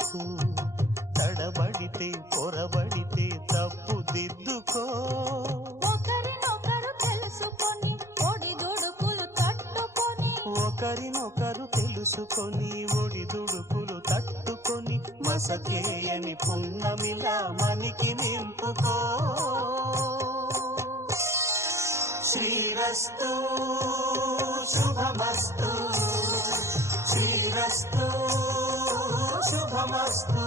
ఎందుకు తడబడితే పొరబడితే తప్పు దిద్దుకో ఒకరినొకరు తెలుసుకొని ఒడిదుడుకులు తట్టుకొని ఒకరినొకరు తెలుసుకొని ఒడిదుడుకులు తట్టుకొని మసకేయని పున్నమిలా మనికి నింపుకో శ్రీరస్తు శుభమస్తు శ్రీరస్తు శుభమస్తు